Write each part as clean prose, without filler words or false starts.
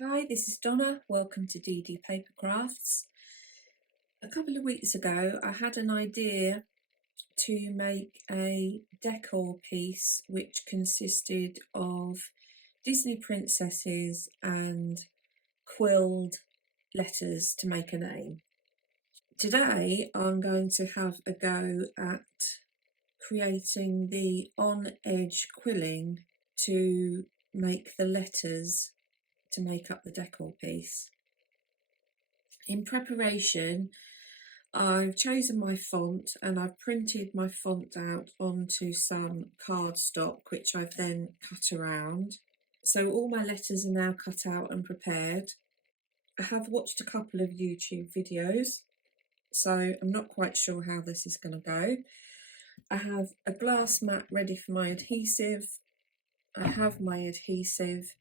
Hi, this is Donna. Welcome to DD Paper Crafts. A couple of weeks ago, I had an idea to make a decor piece which consisted of Disney princesses and quilled letters to make a name. Today, I'm going to have a go at creating the on-edge quilling to make the letters to make up the decor piece. In preparation, I've chosen my font and I've printed my font out onto some cardstock, which I've then cut around. So all my letters are now cut out and prepared. I have watched a couple of YouTube videos, so I'm not quite sure how this is going to go. I have a glass mat ready for my adhesive. I have my adhesive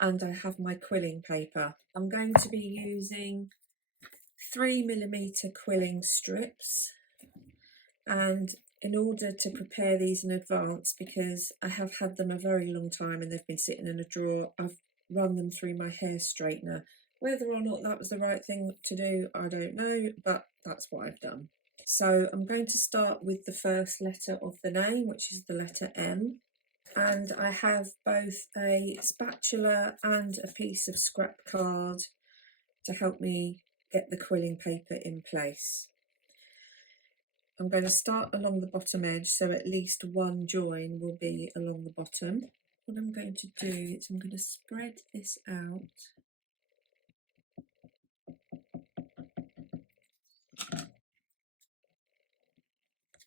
and I have my quilling paper. I'm going to be using 3mm quilling strips, and in order to prepare these in advance, because I have had them a very long time and they've been sitting in a drawer, I've run them through my hair straightener. Whether or not that was the right thing to do, I don't know, but that's what I've done. So I'm going to start with the first letter of the name, which is the letter M. And I have both a spatula and a piece of scrap card to help me get the quilling paper in place. I'm going to start along the bottom edge, so at least one join will be along the bottom. What I'm going to do is I'm going to spread this out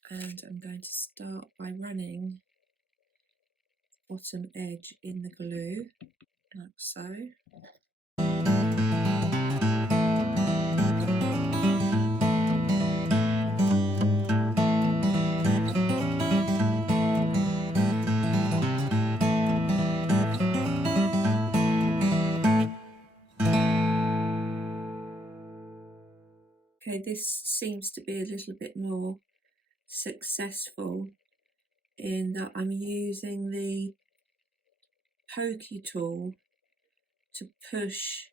and I'm going to start by running the bottom edge in the glue, like so. Okay, this seems to be a little bit more successful in that I'm using the pokey tool to push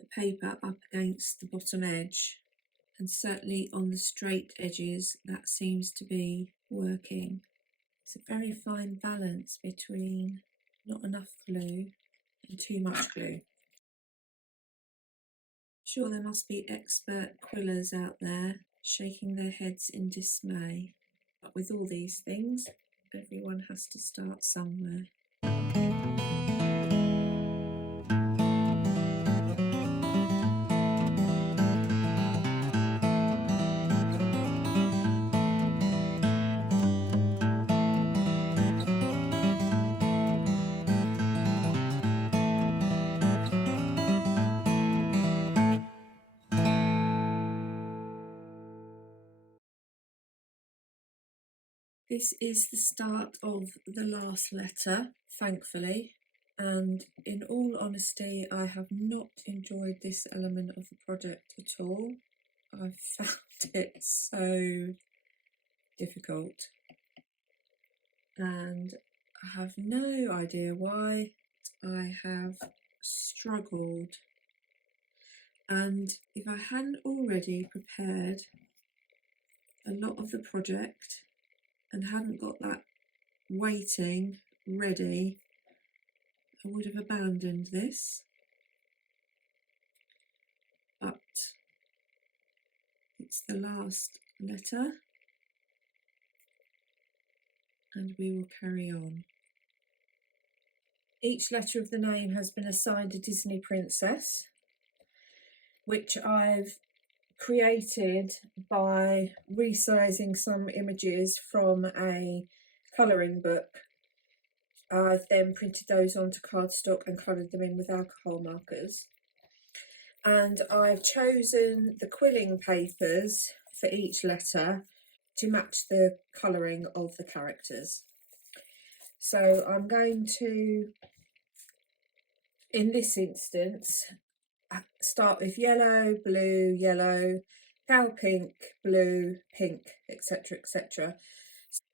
the paper up against the bottom edge, and certainly on the straight edges that seems to be working. It's a very fine balance between not enough glue and too much glue. Sure, there must be expert quillers out there shaking their heads in dismay, but with all these things, everyone has to start somewhere. This is the start of the last letter, thankfully, and in all honesty, I have not enjoyed this element of the project at all. I've found it so difficult, and I have no idea why. I have struggled, and if I hadn't already prepared a lot of the project and hadn't got that waiting ready, I would have abandoned this, but it's the last letter and we will carry on. Each letter of the name has been assigned a Disney princess, which I've created by resizing some images from a colouring book. I've then printed those onto cardstock and coloured them in with alcohol markers. And I've chosen the quilling papers for each letter to match the colouring of the characters. So I'm going to, in this instance, start with yellow, blue, yellow, pale pink, blue, pink, etc., etc.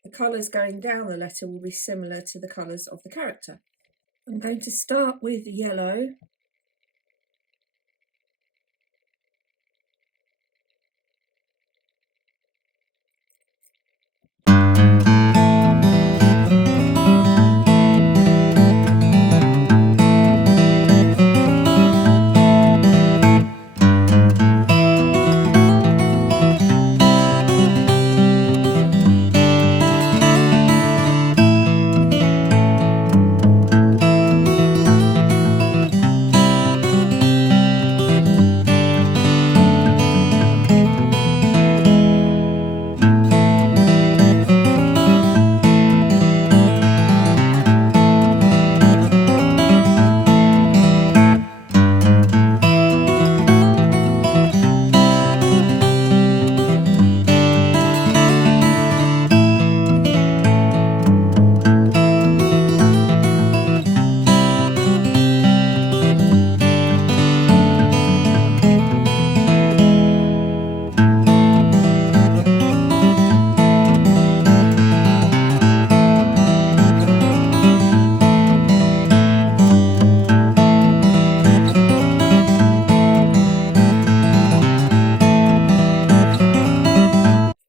The colours going down the letter will be similar to the colours of the character. I'm going to start with yellow.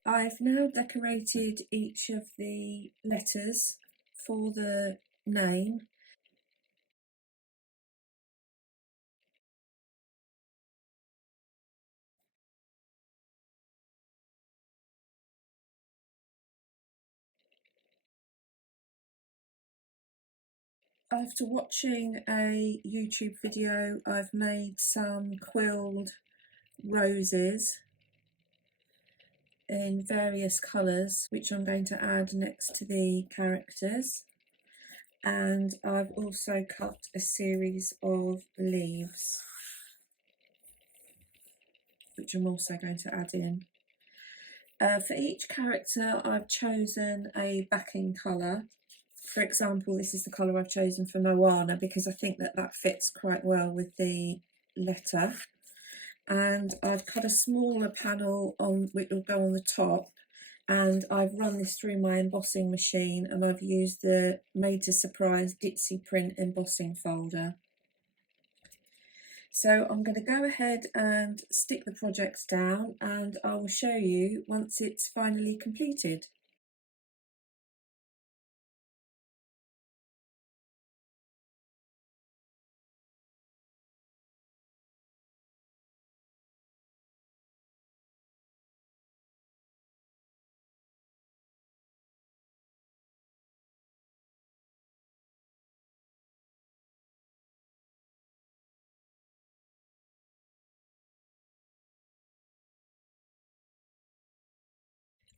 I've now decorated each of the letters for the name. After watching a YouTube video, I've made some quilled roses in various colours, which I'm going to add next to the characters. And I've also cut a series of leaves, which I'm also going to add in. For each character, I've chosen a backing colour. For example, this is the colour I've chosen for Moana because I think that that fits quite well with the letter. And I've cut a smaller panel on which will go on the top, and I've run this through my embossing machine, and I've used the Made to Surprise Ditsy Print embossing folder. So I'm going to go ahead and stick the projects down, and I will show you once it's finally completed.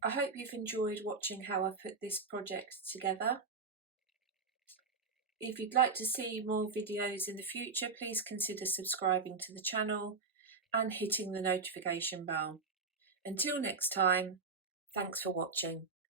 I hope you've enjoyed watching how I put this project together. If you'd like to see more videos in the future, please consider subscribing to the channel and hitting the notification bell. Until next time, thanks for watching.